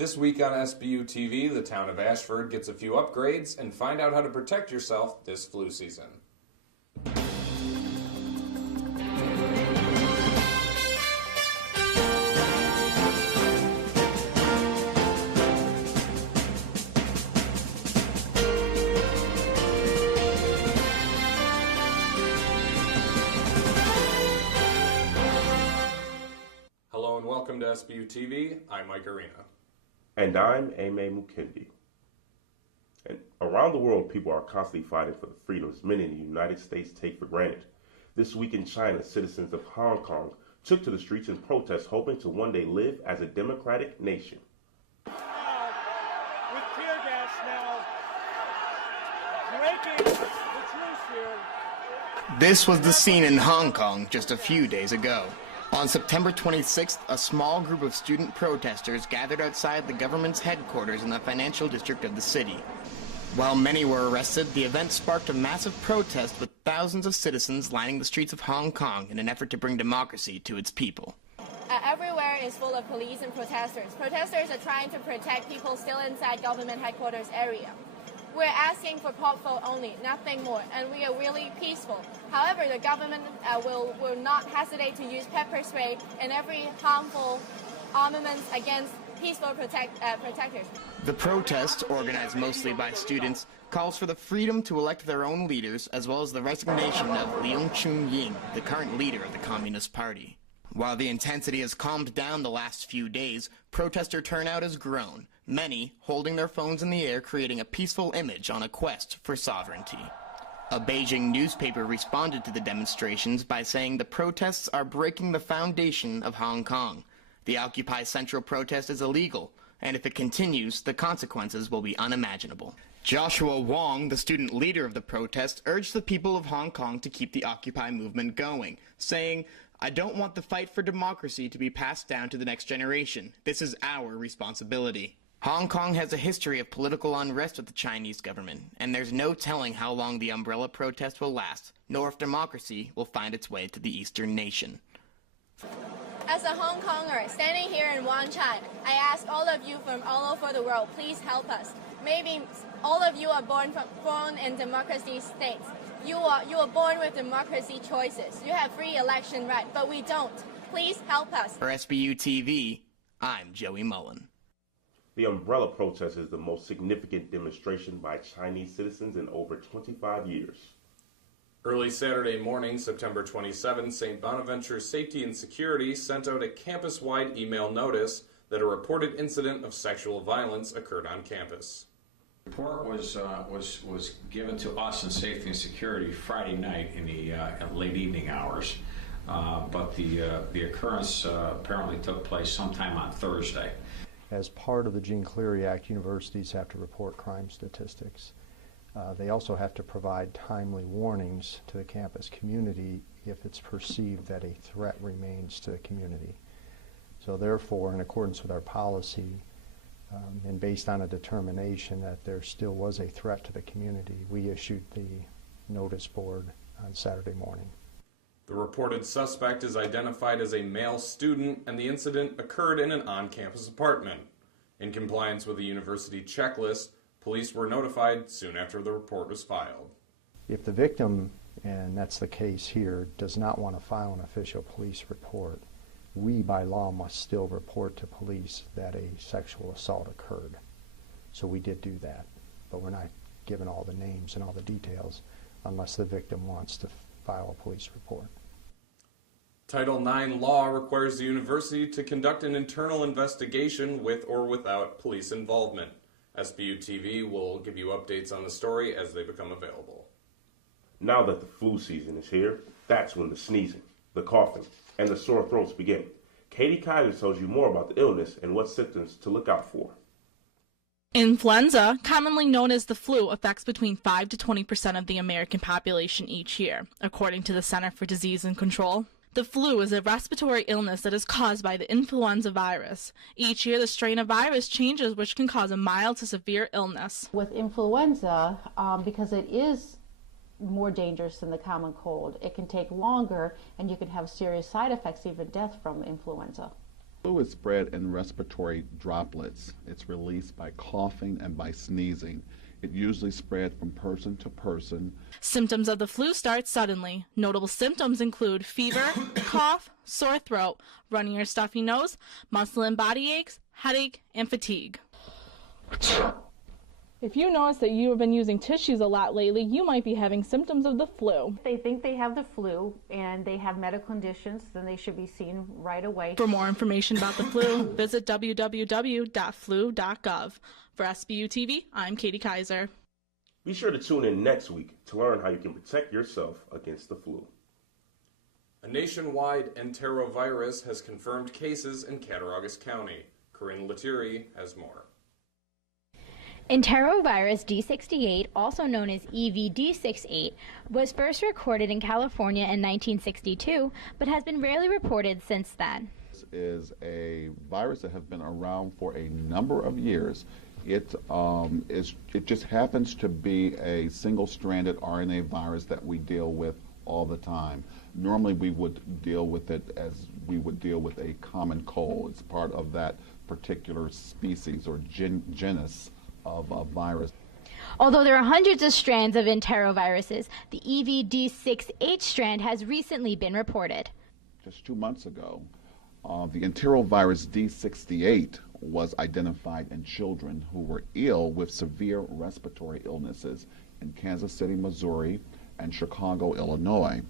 This week on SBU TV, the town of Ashford gets a few upgrades and find out how to protect yourself this flu season. Hello and welcome to SBU TV. I'm Mike Arena. And I'm Aime Mukendi. And around the world, people are constantly fighting for the freedoms many in the United States take for granted. This week in China, citizens of Hong Kong took to the streets in protest, hoping to one day live as a democratic nation. With tear gas now, breaking the truce here. This was the scene in Hong Kong just a few days ago. On September 26th, a small group of student protesters gathered outside the government's headquarters in the financial district of the city. While many were arrested, the event sparked a massive protest with thousands of citizens lining the streets of Hong Kong in an effort to bring democracy to its people. Everywhere is full of police and protesters. Protesters are trying to protect people still inside government headquarters area. We're asking for pop vote only, nothing more, and we are really peaceful. However, the government will not hesitate to use pepper spray and every harmful armaments against peaceful protesters. The protest, organized mostly by students, calls for the freedom to elect their own leaders, as well as the resignation of Leung Chun-ying, the current leader of the Communist Party. While the intensity has calmed down the last few days, protester turnout has grown, many holding their phones in the air, creating a peaceful image on a quest for sovereignty. A Beijing newspaper responded to the demonstrations by saying the protests are breaking the foundation of Hong Kong. The Occupy Central protest is illegal, and if it continues, the consequences will be unimaginable. Joshua Wong, the student leader of the protest, urged the people of Hong Kong to keep the Occupy movement going, saying, "I don't want the fight for democracy to be passed down to the next generation. This is our responsibility." Hong Kong has a history of political unrest with the Chinese government, and there's no telling how long the umbrella protest will last, nor if democracy will find its way to the Eastern nation. As a Hong Konger standing here in Wan Chai, I ask all of you from all over the world, please help us. Maybe all of you are born in democracy states. You are born with democracy choices. You have free election right, but we don't. Please help us. For SBU TV, I'm Joey Mullin. The umbrella protest is the most significant demonstration by Chinese citizens in over 25 years. Early Saturday morning, September 27, St. Bonaventure Safety and Security sent out a campus-wide email notice that a reported incident of sexual violence occurred on campus. The report was given to us in Safety and Security Friday night in the late evening hours, but the occurrence apparently took place sometime on Thursday. As part of the Jean Cleary Act, universities have to report crime statistics. They also have to provide timely warnings to the campus community if it's perceived that a threat remains to the community. So therefore, in accordance with our policy, and based on a determination that there still was a threat to the community, we issued the notice board on Saturday morning. The reported suspect is identified as a male student, and the incident occurred in an on-campus apartment. In compliance with the university checklist, police were notified soon after the report was filed. If the victim, and that's the case here, does not want to file an official police report, we by law must still report to police that a sexual assault occurred. So we did do that, but we're not given all the names and all the details unless the victim wants to file a police report. Title IX law requires the university to conduct an internal investigation with or without police involvement. SBU TV will give you updates on the story as they become available. Now that the flu season is here, that's when the sneezing, the coughing, and the sore throats begin. Katie Kaiser tells you more about the illness and what symptoms to look out for. Influenza, commonly known as the flu, affects between 5 to 20% of the American population each year, according to the Center for Disease and Control. The flu is a respiratory illness that is caused by the influenza virus. Each year, the strain of virus changes, which can cause a mild to severe illness. With influenza, because it is more dangerous than the common cold, it can take longer, and you can have serious side effects, even death from influenza. Flu is spread in respiratory droplets. It's released by coughing and by sneezing. It usually spreads from person to person. Symptoms of the flu start suddenly. Notable symptoms include fever, cough, sore throat, runny or stuffy nose, muscle and body aches, headache, and fatigue. If you notice that you have been using tissues a lot lately, you might be having symptoms of the flu. If they think they have the flu and they have medical conditions, then they should be seen right away. For more information about the flu, visit www.flu.gov. For SBU TV, I'm Katie Kaiser. Be sure to tune in next week to learn how you can protect yourself against the flu. A nationwide enterovirus has confirmed cases in Cattaraugus County. Corinne Lettieri has more. Enterovirus D68, also known as EVD68, was first recorded in California in 1962, but has been rarely reported since then. This is a virus that has been around for a number of years. It just happens to be a single-stranded RNA virus that we deal with all the time. Normally we would deal with it as we would deal with a common cold. It's part of that particular species or genus of a virus. Although there are hundreds of strands of enteroviruses, the EVD68 strand has recently been reported. Just 2 months ago, the enterovirus D68 was identified in children who were ill with severe respiratory illnesses in Kansas City, Missouri, and Chicago, Illinois.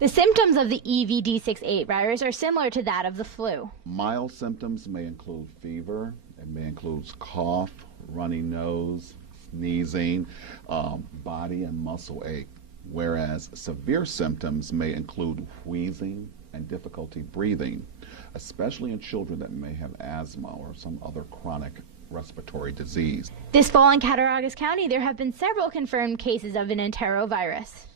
The symptoms of the EVD68 virus are similar to that of the flu. Mild symptoms may include fever, it may include cough, runny nose, sneezing, body and muscle ache, whereas severe symptoms may include wheezing and difficulty breathing, especially in children that may have asthma or some other chronic respiratory disease. This fall in Cattaraugus County, there have been several confirmed cases of an enterovirus.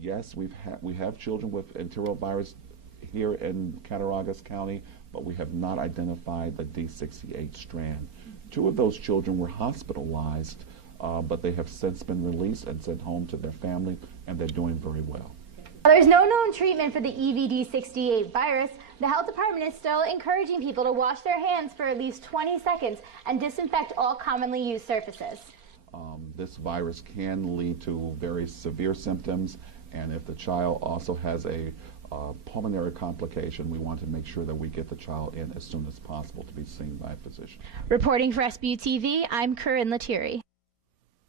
Yes, we have children with enterovirus here in Cattaraugus County, but we have not identified the D68 strand. 2 of those children were hospitalized, but they have since been released and sent home to their family, and they're doing very well. There's no known treatment for the EVD68 virus. The health department is still encouraging people to wash their hands for at least 20 seconds and disinfect all commonly used surfaces. This virus can lead to very severe symptoms, and if the child also has a pulmonary complication, we want to make sure that we get the child in as soon as possible to be seen by a physician. Reporting for SBU TV, I'm Corinne Lettieri.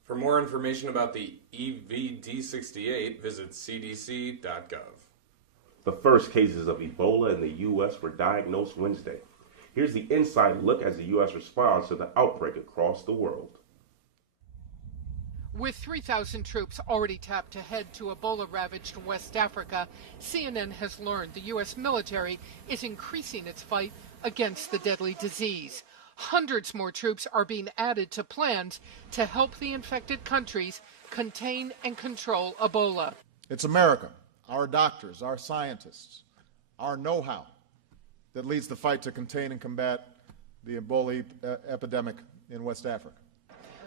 For more information about the EVD68, visit cdc.gov. The first cases of Ebola in the U.S. were diagnosed Wednesday. Here's the inside look as the U.S. responds to the outbreak across the world. With 3,000 troops already tapped to head to Ebola-ravaged West Africa, CNN has learned the U.S. military is increasing its fight against the deadly disease. Hundreds more troops are being added to plans to help the infected countries contain and control Ebola. It's America, our doctors, our scientists, our know-how that leads the fight to contain and combat the Ebola epidemic in West Africa.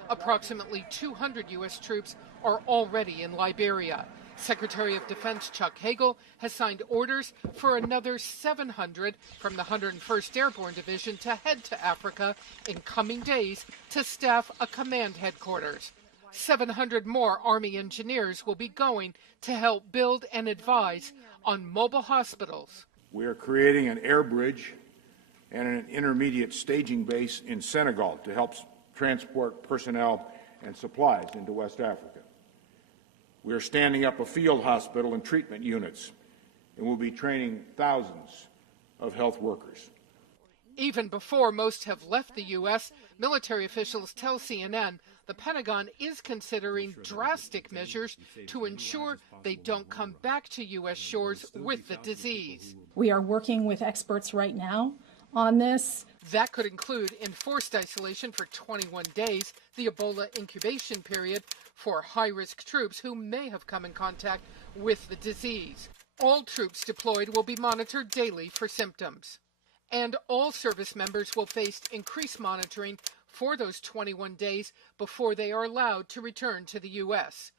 Approximately 200 U.S. troops are already in Liberia. Secretary of Defense Chuck Hagel has signed orders for another 700 from the 101st Airborne Division to head to Africa in coming days to staff a command headquarters. 700 more Army engineers will be going to help build and advise on mobile hospitals. We are creating an air bridge and an intermediate staging base in Senegal to help transport personnel and supplies into West Africa. We are standing up a field hospital and treatment units, and we'll be training thousands of health workers. Even before most have left the U.S., military officials tell CNN the Pentagon is considering drastic measures to ensure they don't come back to U.S. shores with the disease. We are working with experts right now on this. That could include enforced isolation for 21 days, the Ebola incubation period for high-risk troops who may have come in contact with the disease. All troops deployed will be monitored daily for symptoms. And all service members will face increased monitoring for those 21 days before they are allowed to return to the U.S.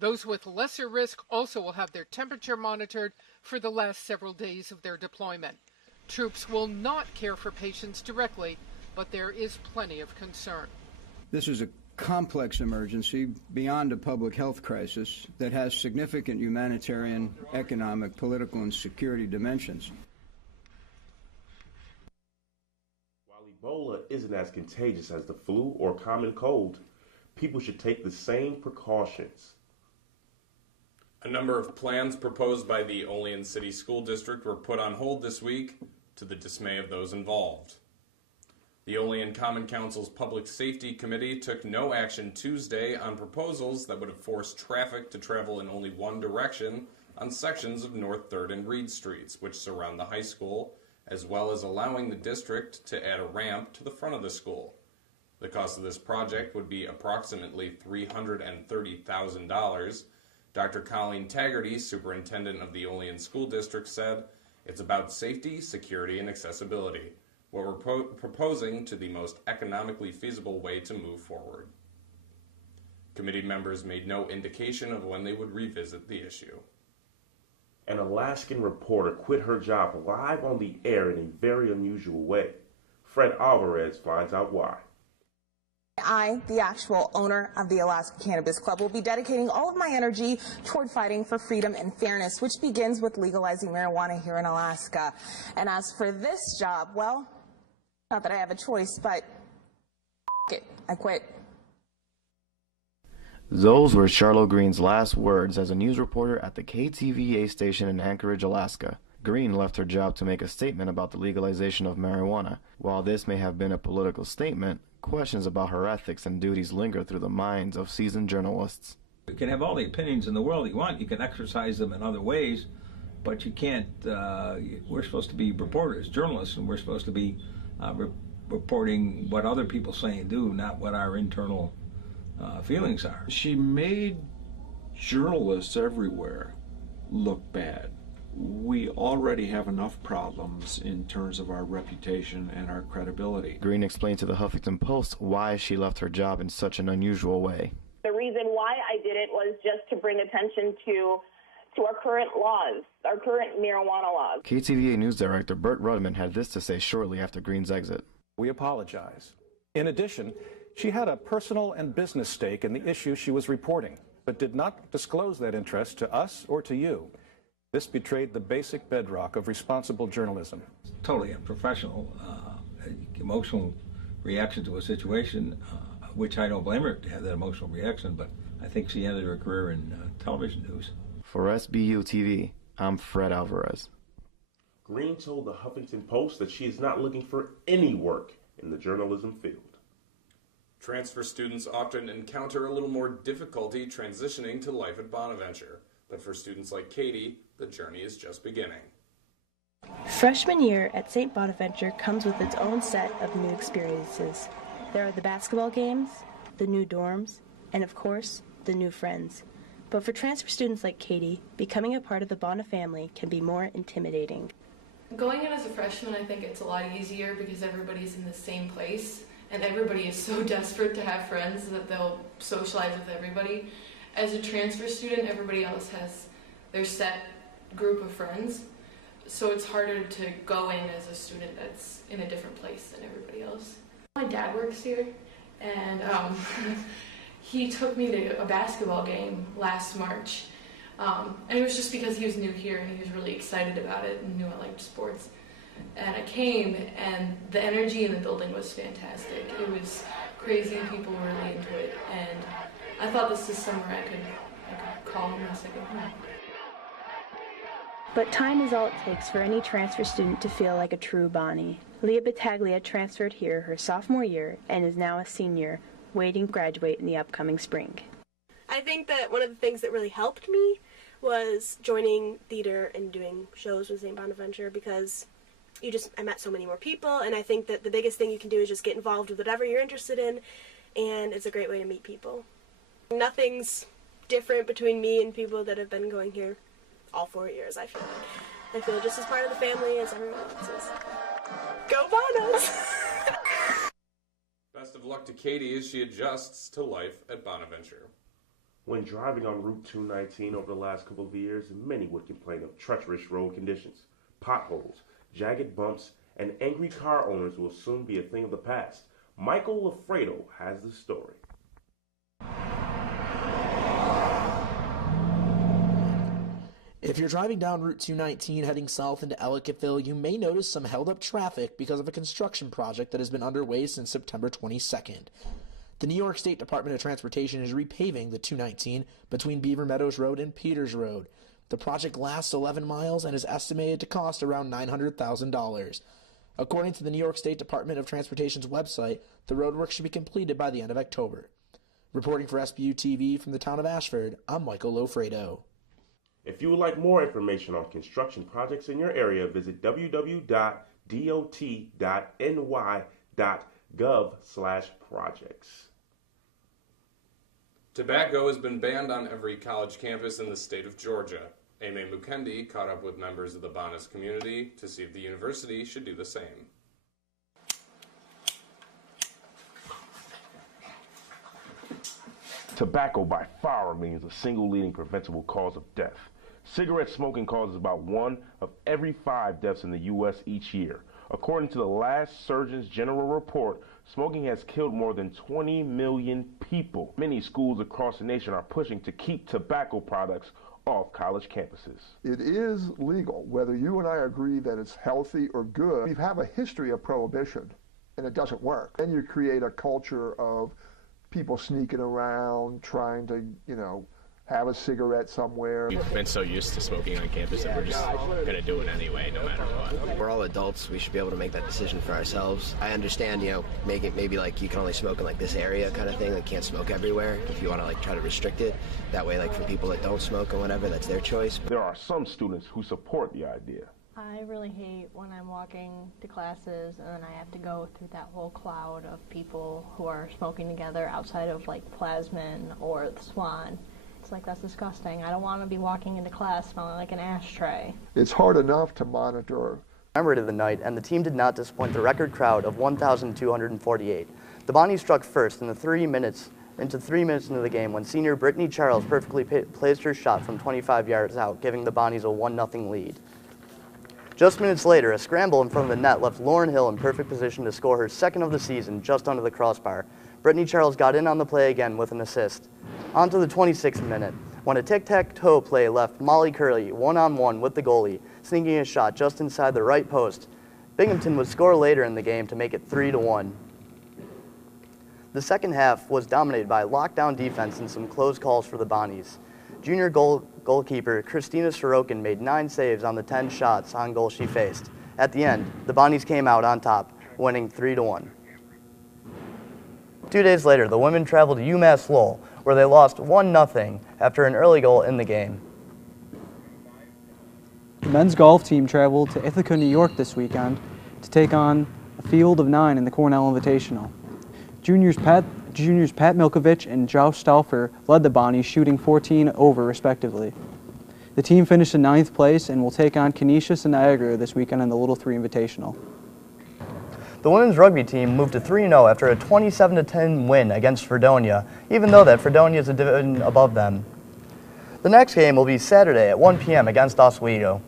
Those with lesser risk also will have their temperature monitored for the last several days of their deployment. Troops will not care for patients directly, but there is plenty of concern. This is a complex emergency beyond a public health crisis that has significant humanitarian, economic, political, and security dimensions. While Ebola isn't as contagious as the flu or common cold, people should take the same precautions. A number of plans proposed by the Olean City School District were put on hold this week, to the dismay of those involved. The Olean Common Council's Public Safety Committee took no action Tuesday on proposals that would have forced traffic to travel in only one direction on sections of North 3rd and Reed Streets, which surround the high school, as well as allowing the district to add a ramp to the front of the school. The cost of this project would be approximately $330,000. Dr. Colleen Taggarty, superintendent of the Olean School District, said, "It's about safety, security, and accessibility. What we're proposing to the most economically feasible way to move forward." Committee members made no indication of when they would revisit the issue. An Alaskan reporter quit her job live on the air in a very unusual way. Fred Alvarez finds out why. I, the actual owner of the Alaska Cannabis Club, will be dedicating all of my energy toward fighting for freedom and fairness, which begins with legalizing marijuana here in Alaska. And as for this job, well, not that I have a choice, but it, I quit. Those were Charlo Greene's last words as a news reporter at the KTVA station in Anchorage, Alaska. Greene left her job to make a statement about the legalization of marijuana. While this may have been a political statement, questions about her ethics and duties linger through the minds of seasoned journalists. You can have all the opinions in the world you want. You can exercise them in other ways, but you can't. We're supposed to be reporters, journalists, and we're supposed to be reporting what other people say and do, not what our internal feelings are. She made journalists everywhere look bad. We already have enough problems in terms of our reputation and our credibility. Greene explained to the Huffington Post why she left her job in such an unusual way. The reason why I did it was just to bring attention to our current laws, our current marijuana laws. KTVA News Director Burt Rudman had this to say shortly after Greene's exit. We apologize. In addition, she had a personal and business stake in the issue she was reporting, but did not disclose that interest to us or to you. This betrayed the basic bedrock of responsible journalism. Totally unprofessional, emotional reaction to a situation, which I don't blame her to have that emotional reaction, but I think she ended her career in television news. For SBU TV, I'm Fred Alvarez. Greene told the Huffington Post that she is not looking for any work in the journalism field. Transfer students often encounter a little more difficulty transitioning to life at Bonaventure. But for students like Katie, the journey is just beginning. Freshman year at St. Bonaventure comes with its own set of new experiences. There are the basketball games, the new dorms, and of course, the new friends. But for transfer students like Katie, becoming a part of the Bona family can be more intimidating. Going in as a freshman, I think it's a lot easier because everybody's in the same place, and everybody is so desperate to have friends that they'll socialize with everybody. As a transfer student, everybody else has their set group of friends, so it's harder to go in as a student that's in a different place than everybody else. My dad works here, and he took me to a basketball game last March, and it was just because he was new here and he was really excited about it and knew I liked sports. And I came, and the energy in the building was fantastic. It was crazy, and people were really into it, and I thought this is somewhere I could call home my second home. But time is all it takes for any transfer student to feel like a true Bonnie. Leah Battaglia transferred here her sophomore year and is now a senior, waiting to graduate in the upcoming spring. I think that one of the things that really helped me was joining theater and doing shows with St. Bonaventure, because I met so many more people, and I think that the biggest thing you can do is just get involved with whatever you're interested in, and it's a great way to meet people. Nothing's different between me and people that have been going here all 4 years, I feel. I feel just as part of the family as everyone else is. Go Bonos! Best of luck to Katie as she adjusts to life at Bonaventure. When driving on Route 219 over the last couple of years, many would complain of treacherous road conditions, potholes, jagged bumps, and angry car owners will soon be a thing of the past. Michael Loffredo has the story. If you're driving down Route 219 heading south into Ellicottville, you may notice some held-up traffic because of a construction project that has been underway since September 22nd. The New York State Department of Transportation is repaving the 219 between Beaver Meadows Road and Peters Road. The project lasts 11 miles and is estimated to cost around $900,000. According to the New York State Department of Transportation's website, the roadwork should be completed by the end of October. Reporting for SBU TV from the town of Ashford, I'm Michael Loffredo. If you would like more information on construction projects in your area, visit www.dot.ny.gov/projects. Tobacco has been banned on every college campus in the state of Georgia. Aime Mukendi caught up with members of the Bonas community to see if the university should do the same. Tobacco by far remains the single leading preventable cause of death. Cigarette smoking causes about 1 of every 5 deaths in the U.S. each year. According to the last Surgeon General report, smoking has killed more than 20 million people. Many schools across the nation are pushing to keep tobacco products off college campuses. It is legal, whether you and I agree that it's healthy or good. We have a history of prohibition, and it doesn't work. Then you create a culture of people sneaking around, trying to, have a cigarette somewhere. We've been so used to smoking on campus that we're just going to do it anyway, no matter what. We're all adults. We should be able to make that decision for ourselves. I understand, make it maybe like you can only smoke in like this area kind of thing. Like can't smoke everywhere. If you want to like try to restrict it, that way like for people that don't smoke and whatever, that's their choice. There are some students who support the idea. I really hate when I'm walking to classes and then I have to go through that whole cloud of people who are smoking together outside of like Plasmin or the Swan. It's like, that's disgusting. I don't want to be walking into class smelling like an ashtray. It's hard enough to monitor. Remembered of the night, and the team did not disappoint the record crowd of 1,248. The Bonnies struck first in the 3 minutes into the game when senior Brittany Charles perfectly placed her shot from 25 yards out, giving the Bonnies a 1-0 lead. Just minutes later, a scramble in front of the net left Lauren Hill in perfect position to score her second of the season just under the crossbar. Brittany Charles got in on the play again with an assist. On to the 26th minute, when a tic-tac-toe play left Molly Curley one-on-one with the goalie, sneaking a shot just inside the right post. Binghamton would score later in the game to make it 3-1. The second half was dominated by lockdown defense and some close calls for the Bonnies. Junior goalkeeper Christina Sorokin made 9 saves on the 10 shots on goal she faced. At the end, the Bonnies came out on top, winning 3-1. 2 days later, the women traveled to UMass Lowell, where they lost 1-0 after an early goal in the game. The men's golf team traveled to Ithaca, New York this weekend to take on a field of 9 in the Cornell Invitational. Juniors Pat Milkovich and Josh Stauffer led the Bonnies, shooting 14 over respectively. The team finished in 9th place and will take on Canisius and Niagara this weekend in the Little 3 Invitational. The women's rugby team moved to 3-0 after a 27-10 win against Fredonia, even though that Fredonia is a division above them. The next game will be Saturday at 1 p.m. against Oswego.